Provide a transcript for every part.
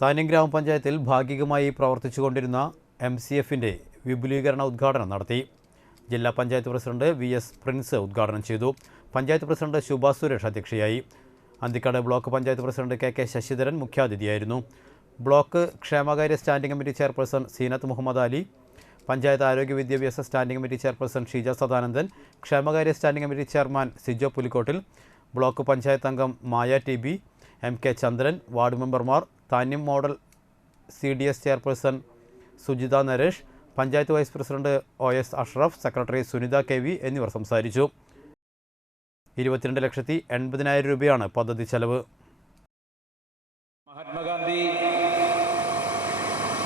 താന്യം ഗ്രാമപഞ്ചായത്തിൽ ഭാഗികമായി പ്രവർത്തിച്ചുകൊണ്ടിരുന്ന M C എഫിന്റെ വിപുലീകരണ ഉദ്ഘാടനം നടത്തി. ജില്ലാ panchayat president V S Prince ഉദ്ഘാടനം ചെയ്തു. പഞ്ചായത്ത് പ്രസിഡന്റ് ശുഭ സുരേഷ് അധ്യക്ഷയായി. Anthikad block panchayat president K K Sasidharan മുഖ്യാതിഥിയായിരുന്നു. Block ക്ഷേമകാര്യ standing committee chairperson Seenath Muhammad Ali panchayat ആരോഗ്യ വിദ്യാഭ്യാസ standing committee chairperson Sheeja Sadanandan ക്ഷേമകാര്യ standing committee chairman Sijo Pulikottil block panchayat അംഗം Maya T B M K Chandran ward മെമ്പർമാർ Thanyam model C D S chairperson Sujitha Naresh panchayat vice president O S Ashraf secretary Sunitha K V എന്നിവർ സംസാരിച്ചു. ഇരുപത്തിരണ്ട് ലക്ഷത്തി എൺപതിനായിരം രൂപയാണ് പദ്ധതി ചെലവ്. മഹാത്മാഗാന്ധി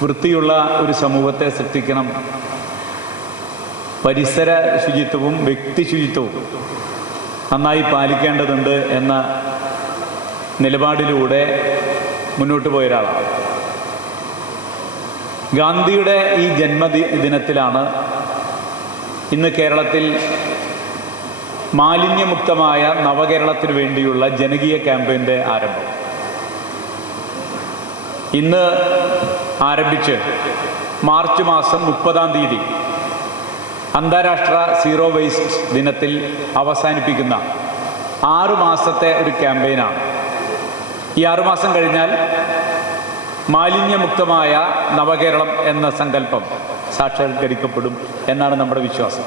വൃത്തിയുള്ള ഒരു സമൂഹത്തെ സൃഷ്ടിക്കണം. പരിസര ശുചിത്വവും വ്യക്തി ശുചിത്വവും നന്നായി പാലിക്കേണ്ടതുണ്ട് എന്ന നിലപാടിലൂടെ മുന്നോട്ട് പോയ ഒരാളാണ് ഗാന്ധിയുടെ ഈ ജന്മദി ദിനത്തിലാണ് ഇന്ന് കേരളത്തിൽ മാലിന്യമുക്തമായ നവകേരളത്തിന് വേണ്ടിയുള്ള ജനകീയ ക്യാമ്പയിന്റെ ആരംഭം. ഇന്ന് ആരംഭിച്ച് മാർച്ച് മാസം മുപ്പതാം തീയതി അന്താരാഷ്ട്ര സീറോ വേസ്റ്റ് ദിനത്തിൽ അവസാനിപ്പിക്കുന്ന ആറു മാസത്തെ ഒരു ക്യാമ്പയിനാണ് ഈ ആറുമാസം കഴിഞ്ഞാൽ മാലിന്യമുക്തമായ നവകേരളം എന്ന സങ്കല്പം സാക്ഷാത്കരിക്കപ്പെടും എന്നാണ് നമ്മുടെ വിശ്വാസം.